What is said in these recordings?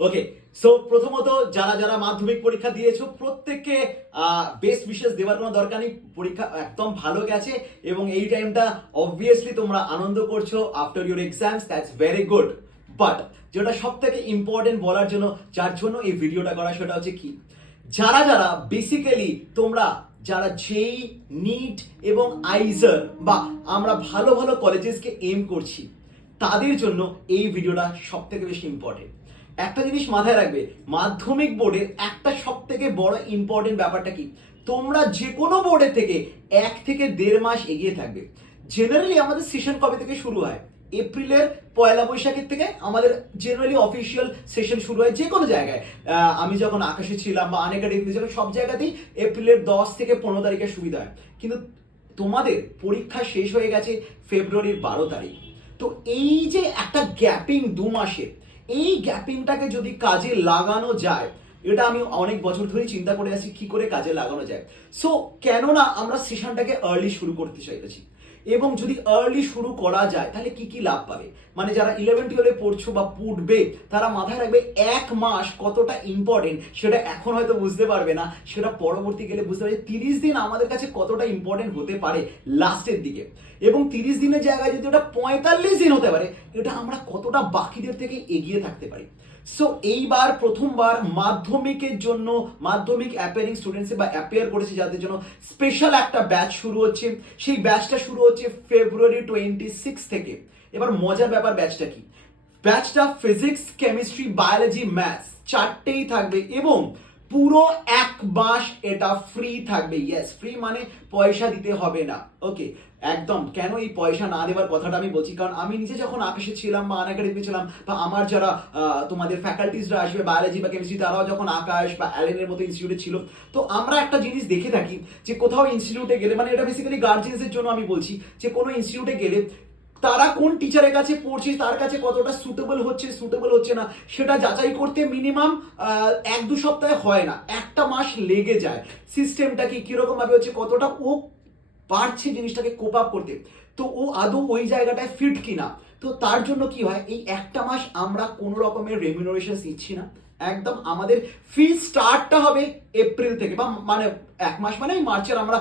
ওকে, so প্রথমত যারা যারা মাধ্যমিক পরীক্ষা দিয়েছো প্রত্যেককে বেস্ট উইশেস দেওয়ার কোনো দরকার নেই। পরীক্ষা একদম ভালো গেছে এবং এই টাইমটা অবভিয়াসলি তোমরা আনন্দ করছো after your exams, that's very good. But যেটা সব থেকে ইম্পর্টেন্ট বলার জন্য, যার জন্য এই ভিডিওটা করা, সেটা হচ্ছে কি, যারা যারা বেসিক্যালি তোমরা যারা যেই নিট এবং আইজার বা আমরা ভালো ভালো কলেজেসকে এম করছি, তাদের জন্য এই ভিডিওটা সব থেকে বেশি ইম্পর্টেন্ট। একটা জিনিস মাথায় রাখবে, মাধ্যমিক বোর্ডের একটা সব থেকে বড় ইম্পর্টেন্ট ব্যাপারটা কি, তোমরা যে কোনো বোর্ডের থেকে 1 থেকে 1.5 মাস এগিয়ে থাকবে। জেনারেলি আমাদের সেশন কবে থেকে শুরু হয়? এপ্রিলের পয়লা বৈশাখের থেকে আমাদের জেনারেলি অফিসিয়াল সেশন শুরু হয় যে কোনো জায়গায়। আমি যখন আকাশে ছিলাম বা আনএকাডেমি ছিলাম, সব জায়গাতেই এপ্রিলের 10 থেকে 15 তারিখে সুবিধা হয়। কিন্তু তোমাদের পরীক্ষা শেষ হয়ে গেছে ফেব্রুয়ারির 12 তারিখ। তো এই যে একটা গ্যাপিং 2 মাসের, এই গ্যাপিংটাকে যদি কাজে লাগানো যায়, এটা আমি অনেক বছর ধরেই চিন্তা করে আসি কি করে কাজে লাগানো যায়। সো কেননা আমরা সেশনটাকে আর্লি শুরু করতে চাইতেছি, এবং যদি আর্লি শুরু করা যায় তাহলে কি কি লাভ পাবে, মানে যারা 11-12 পড়ছো বা পড়বে, তারা মাথায় রাখবে 1 মাস কতটা ইম্পর্টেন্ট। সেটা এখন হয়তো বুঝতে পারবে না, সেটা পরবর্তী গেলে বুঝতে পারবে। 30 দিন আমাদের কাছে কতটা ইম্পর্টেন্ট হতে পারে লাস্টের দিকে, এবং 30 দিনের জায়গায় যদি ওটা 45 দিন হতে পারে, এটা আমরা কতটা বাকিদের থেকে এগিয়ে থাকতে পারি। সো এইবার প্রথমবার মাধ্যমিকের জন্য, মাধ্যমিক অ্যাপিয়ারিং স্টুডেন্টস বা অ্যাপিয়ার করেছে যাদের জন্য স্পেশাল একটা ব্যাচ শুরু হচ্ছে। সেই ব্যাচটা শুরু হচ্ছে ফেব্রুয়ারি 26 থেকে। এবার মজার ব্যাপার, ব্যাচটা কি, ব্যাচটা ফিজিক্স, কেমিস্ট্রি, বায়োলজি, ম্যাথস চারটেই থাকবে এবং পুরো 1 মাস এটা ফ্রি থাকবে। ইয়েস, ফ্রি মানে পয়সা দিতে হবে না। ওকে, একদম। কেন এই পয়সা না দেওয়ার কথাটা আমি বলছি, কারণ আমি নিজে যখন আকাশে ছিলাম বা আনএকাডেমি ছিলাম, বা আমার যারা তোমাদের ফ্যাকাল্টিসরা আসবে বায়োলজি বা কেমিস্ট্রি, তারাও যখন আকাশ বা অ্যালেনের মতো ইনস্টিটিউটে ছিল, তো আমরা একটা জিনিস দেখে থাকি যে কোথাও ইনস্টিটিউটে গেলে, মানে এটা বেসিক্যালি গার্জিয়ানসের জন্য আমি বলছি, যে কোনো ইনস্টিটিউটে গেলে তারা কোন টিচারের কাছে পড়ছে, তার কাছে কতটা সুটেবল হচ্ছে না, সেটা যাচাই করতে মিনিমাম 1-2 সপ্তাহে হয় না, 1 মাস লেগে যায়। সিস্টেমটা কি কিরকম ভাবে হচ্ছে, কতটা ও পারছে জিনিসটাকে কোপ আপ করতে, তো ও আদৌ ওই জায়গাটায় ফিট কিনা। তো তার জন্য কি হয়, এই 1 মাস আমরা কোনো রকমের রেমিউনারেশন দিচ্ছি না। একদম আমাদের ফি স্টার্টটা হবে এপ্রিল থেকে, বা মানে 1 মাস মানে মার্চের আমরা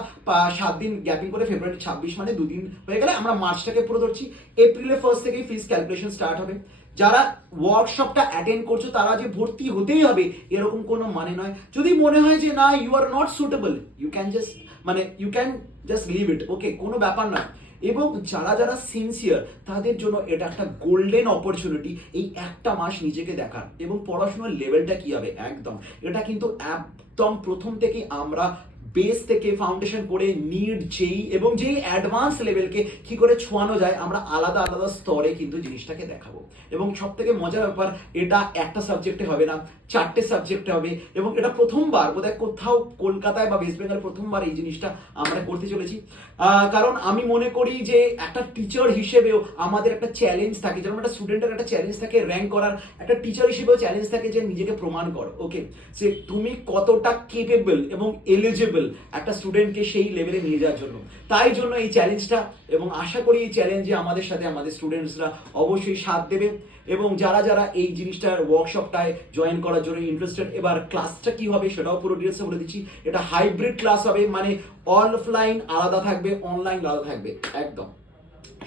7 দিন গ্যাপিং করে, ফেব্রুয়ারি 26 মানে 2 দিন হয়ে গেলে আমরা মার্চটাকে পুরো ধরছি। এপ্রিলের 1st থেকেই ফিস ক্যালকুলেশন স্টার্ট হবে। যারা ওয়ার্কশপটা অ্যাটেন্ড করছো তারা যে ভর্তি হতেই হবে এরকম কোনো মানে নয়। যদি মনে হয় যে না, you are not suitable, you can just leave it. Okay, কোনো ব্যাপার না। এবং যারা যারা সিনসিয়ার, তাদের জন্য এটা একটা গোল্ডেন অপরচুনিটি, এই 1 মাস নিজেকে দেখার। এবং পড়াশোনার লেভেলটা কি হবে, একদম এটা কিন্তু একদম প্রথম থেকে আমরা বেস থেকে ফাউন্ডেশন করে নিট, জেই এবং যেই অ্যাডভান্স লেভেলকে কি করে ছোঁয়ানো যায়, আমরা আলাদা আলাদা স্তরে কিন্তু জিনিসটাকে দেখাবো। এবং সব থেকে মজার ব্যাপার, এটা একটা সাবজেক্টে হবে না, 4টে সাবজেক্টে হবে। এবং এটা প্রথমবার বোধহয় কোথাও কলকাতায় বা ওয়েস্ট বেঙ্গল প্রথমবার এই জিনিসটা আমরা করতে চলেছি। কারণ আমি মনে করি যে একটা টিচার হিসেবেও আমাদের একটা চ্যালেঞ্জ থাকে, যেমন একটা স্টুডেন্টের একটা চ্যালেঞ্জ থাকে র্যাঙ্ক করার, একটা টিচার হিসেবেও চ্যালেঞ্জ থাকে যে নিজেকে প্রমাণ করো। ওকে, যে তুমি কতটা কেপেবল এবং এলিজেবল একটা স্টুডেন্টকে সেই লেভেলে নিয়ে যাওয়ার জন্য। তাই জন্য এই চ্যালেঞ্জটা, এবং আশা করি এই চ্যালেঞ্জে আমাদের সাথে আমাদের স্টুডেন্টসরা অবশ্যই সাথ দেবে। এবং যারা যারা এই জিনিসটার ওয়ার্কশপটায় জয়েন করার জন্য ইন্টারেস্টেড, এবার ক্লাসটা কি হবে সেটাও পুরো ডিটেলসে বলে দিচ্ছি। এটা হাইব্রিড ক্লাস হবে, মানে অফলাইন আলাদা থাকবে, অনলাইন আলাদা থাকবে। একদম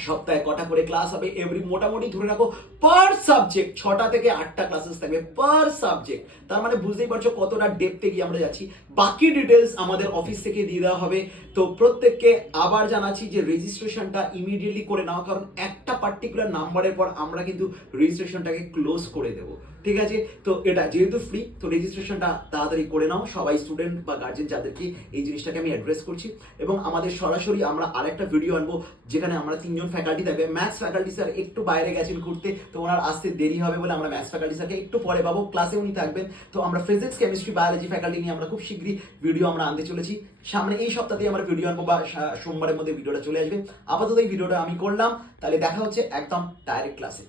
সপ্তাহে কটা করে ক্লাস হবে, এভরি মোটামুটি ধরে রাখো পার সাবজেক্ট 6টা থেকে 8টা ক্লাসেস থাকবে পার সাবজেক্ট। তার মানে বুঝতেই পারছো কতটা ডেপথে গিয়ে আমরা যাচ্ছি। বাকি ডিটেলস আমাদের অফিস থেকে দিয়ে দেওয়া হবে। তো প্রত্যেককে আবার জানাচ্ছি যে রেজিস্ট্রেশনটা ইমিডিয়েটলি করে নাও, কারণ একটা পার্টিকুলার নাম্বারের পর আমরা কিন্তু রেজিস্ট্রেশনটাকে ক্লোজ করে দেবো। ঠিক আছে, তো এটা যেহেতু ফ্রি, তো রেজিস্ট্রেশনটা তাড়াতাড়ি করে নাও সবাই, স্টুডেন্ট বা গার্জেন যাদেরকে এই জিনিসটাকে আমি অ্যাড্রেস করছি। এবং আমাদের সরাসরি আমরা আরেকটা ভিডিও আনবো, যেখানে আমরা 3জন ফ্যাকাল্টি থাকবে। ম্যাথস ফ্যাকাল্টি স্যার একটু বাইরে গেছেন ঘুরতে, তো ওনার আসতে দেরি হবে বলে আমরা ম্যাথস ফ্যাকাল্টি স্যারকে একটু পরে পাবো, ক্লাসে উনি থাকবেন। তো আমরা ফিজিক্স, কেমিস্ট্রি, বায়োলজি ফ্যাকাল্টি নিয়ে আমরা খুব শীঘ্রই ভিডিও আমরা আনতে চলেছি। সামনে এই সপ্তাহতেই আমরা ভিডিও আনবো, বা সোমবারের মধ্যে ভিডিওটা চলে আসবে। আপাতত এই ভিডিওটা আমি করলাম, তাহলে দেখা হচ্ছে একদম ডাইরেক্ট ক্লাসে।